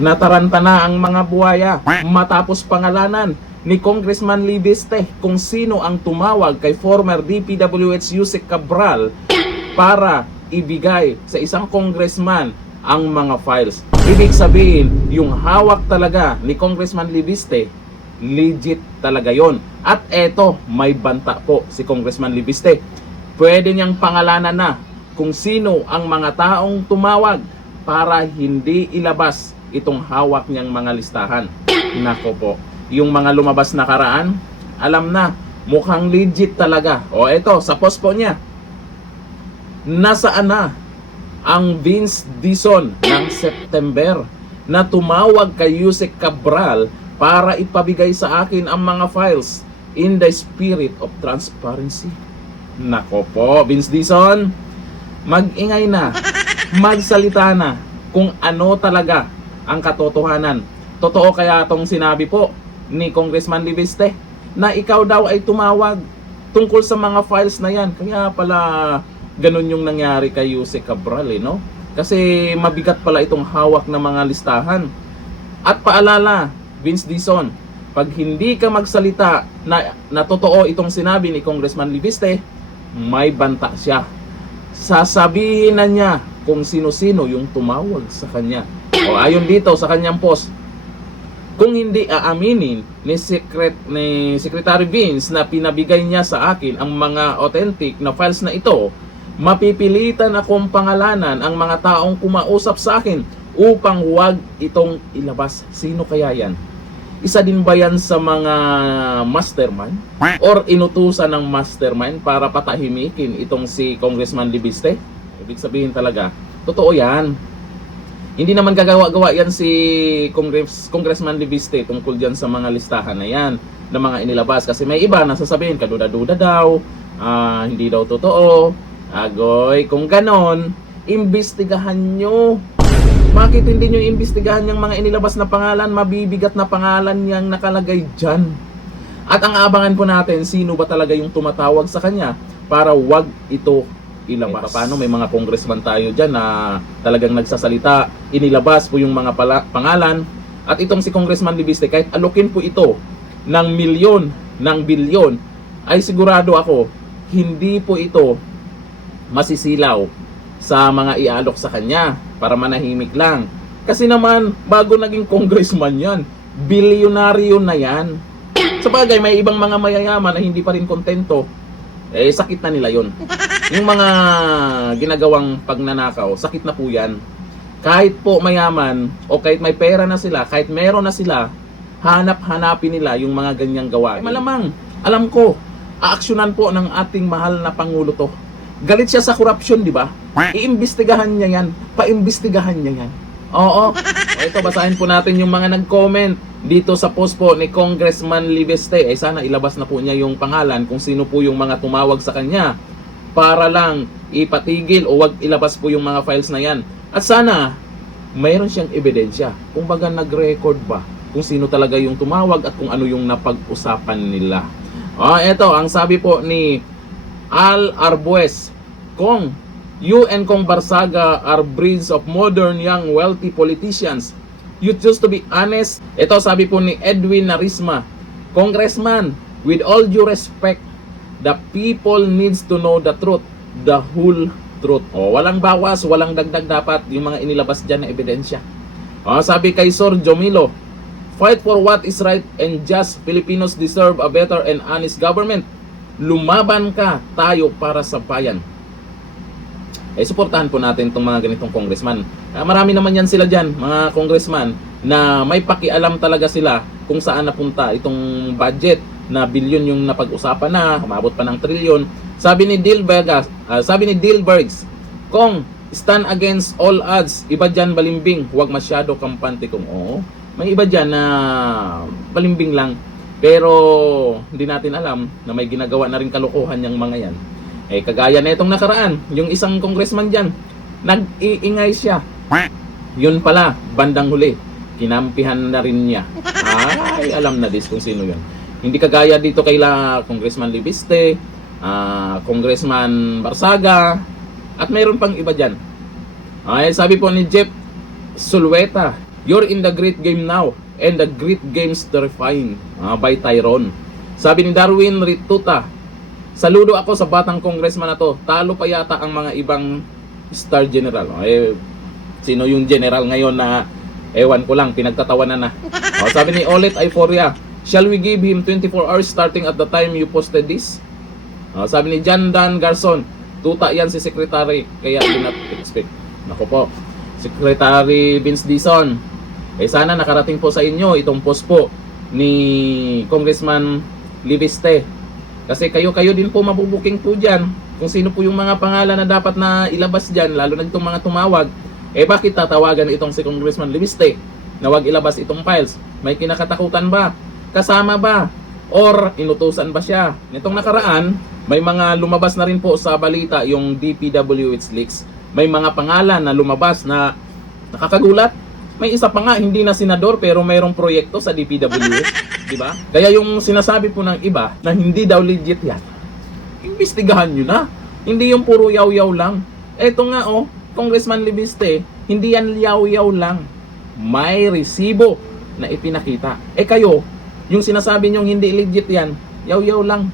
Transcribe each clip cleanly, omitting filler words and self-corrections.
Nataranta na ang mga buhaya matapos pangalanan ni Congressman Libiste kung sino ang tumawag kay former DPWH Yusek Cabral para ibigay sa isang congressman ang mga files. Ibig sabihin, yung hawak talaga ni Congressman Libiste, legit talaga yon. At eto, may banta po si Congressman Libiste. Pwede niyang pangalanan na kung sino ang mga taong tumawag para hindi ilabas itong hawak niyang mga listahan. Nako po, yung mga lumabas na karaan, alam na, mukhang legit talaga. O eto, sa post po niya, nasaan na ang Vince Dizon ng September na tumawag kay Yusek Cabral para ipabigay sa akin ang mga files in the spirit of transparency. Nako po, Vince Dizon, mag-ingay na, magsalita na kung ano talaga ang katotohanan. Totoo kaya itong sinabi po ni Congressman Libiste na ikaw daw ay tumawag tungkol sa mga files na yan? Kaya pala ganun yung nangyari kay Yusek Cabral, no? Kasi mabigat pala itong hawak ng mga listahan. At paalala, Vince Dizon, pag hindi ka magsalita na totoo itong sinabi ni Congressman Libiste, may banta siya. Sasabihin na niya kung sino-sino yung tumawag sa kanya. O ayon dito sa kanyang post, kung hindi aaminin ni Secretary Vince na pinabigay niya sa akin ang mga authentic na files na ito, mapipilitan akong pangalanan ang mga taong kumausap sa akin upang huwag itong ilabas. Sino kaya yan? Isa din ba yan sa mga mastermind? Or inutusan ng mastermind para patahimikin itong si Congressman Libiste? Ibig sabihin talaga, totoo yan. Hindi naman gagawa-gawa yan si Congressman Libiste tungkol dyan sa mga listahan na yan na mga inilabas. Kasi may iba na sasabihin, kaduda-duda daw, hindi daw totoo. Agoy, kung ganon, imbestigahan nyo. Bakit hindi nyo imbestigahan yung mga inilabas na pangalan? Mabibigat na pangalan yang nakalagay dyan. At ang abangan po natin, sino ba talaga yung tumatawag sa kanya para wag ito ilabas. Paano may mga congressman tayo dyan na talagang nagsasalita, inilabas po yung mga pangalan. At itong si Congressman Libiste, kahit alokin po ito ng milyon, ng bilyon, ay sigurado ako, hindi po ito masisilaw sa mga ialok sa kanya para manahimik lang. Kasi naman, bago naging congressman yan, bilyonaryo na yan. Sa bagay, may ibang mga mayayaman na hindi pa rin kontento, sakit na nila yon. Yung mga ginagawang pagnanakaw, sakit na po yan. Kahit po mayaman o kahit may pera na sila, kahit meron na sila, hanap-hanapin nila yung mga ganyang gawain. Malamang, alam ko, aaksyonan po ng ating mahal na Pangulo to. Galit siya sa korupsyon, di ba? Iimbestigahan niya yan. Paimbestigahan niya yan. Oo. Ito, basahin po natin yung mga nag-comment dito sa post po ni Congressman Libiste. Sana ilabas na po niya yung pangalan kung sino po yung mga tumawag sa kanya para lang ipatigil o wag ilabas po yung mga files na yan. At sana mayroon siyang ebidensya. Kung baga nag-record ba kung sino talaga yung tumawag at kung ano yung napag-usapan nila. Ito, ang sabi po ni Al Arbues, kung you and Kong Barsaga are breeds of modern young wealthy politicians, you choose to be honest. Ito sabi po ni Edwin Narisma, Congressman, with all due respect, the people needs to know the truth, the whole truth. Walang bawas, walang dagdag dapat yung mga inilabas dyan na ebidensya. Sabi kay Sor Jomilo, fight for what is right and just. Filipinos deserve a better and honest government. Lumaban ka, tayo para sa bayan. Suportahan po natin itong mga ganitong congressman. Marami naman yan sila dyan, mga congressman, na may pakialam talaga sila kung saan napunta itong budget na bilyon yung napag-usapan na, umabot pa ng trilyon. Sabi ni Dilbergs, kung stand against all odds, iba dyan balimbing, huwag masyado kampante. Kung may iba dyan na balimbing lang, pero hindi natin alam na may ginagawa na rin kalokohan yung mga yan. Kagaya na itong nakaraan, yung isang congressman dyan, nag-iingay siya. Yun pala, bandang huli, kinampihan na rin niya. Ay, alam na kung sino yun. Hindi kagaya dito kay Congressman Libiste, Congressman Barsaga, at mayroon pang iba dyan. Sabi po ni Jeff Sulweta, You're in the great game now, and the great game's terrifying. By Tyrone. Sabi ni Darwin Rituta, saludo ako sa batang congressman na to. Talo pa yata ang mga ibang star general. Sino yung general ngayon na ewan ko lang, pinagtatawanan na. Sabi ni Olet Euphoria, shall we give him 24 hours starting at the time you posted this? Sabi ni John Dan Garson, tuta yan si Secretary, kaya do not expect. Nako po, Secretary Vince Dizon, sana nakarating po sa inyo itong post po ni Congressman Libiste. Kasi kayo din po mabubuking po dyan. Kung sino po yung mga pangalan na dapat na ilabas dyan, lalo na itong mga tumawag, bakit tatawagan itong si Congressman Libiste na wag ilabas itong files? May kinakatakutan ba? Kasama ba? Or inutusan ba siya? Nitong nakaraan, may mga lumabas na rin po sa balita yung DPWH leaks. May mga pangalan na lumabas na nakakagulat. May isa pa nga, hindi na senador pero mayroong proyekto sa DPWH. Diba? Kaya yung sinasabi po ng iba na hindi daw legit yan, imbestigahan nyo na. Hindi yung puro yaw-yaw lang. Eto nga Congressman Libiste, hindi yan yaw-yaw lang. May resibo na ipinakita. Kayo, yung sinasabi nyong hindi legit yan, yaw-yaw lang.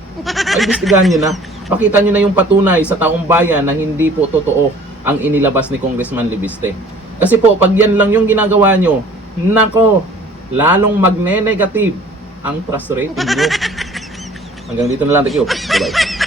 Ay, imbestigahan nyo na. Pakita nyo na yung patunay sa taong bayan na hindi po totoo ang inilabas ni Congressman Libiste. Kasi po, pag yan lang yung ginagawa nyo, nako, lalong magne-negative ang trust rating nyo. Hanggang dito na lang. Thank you. Bye-bye.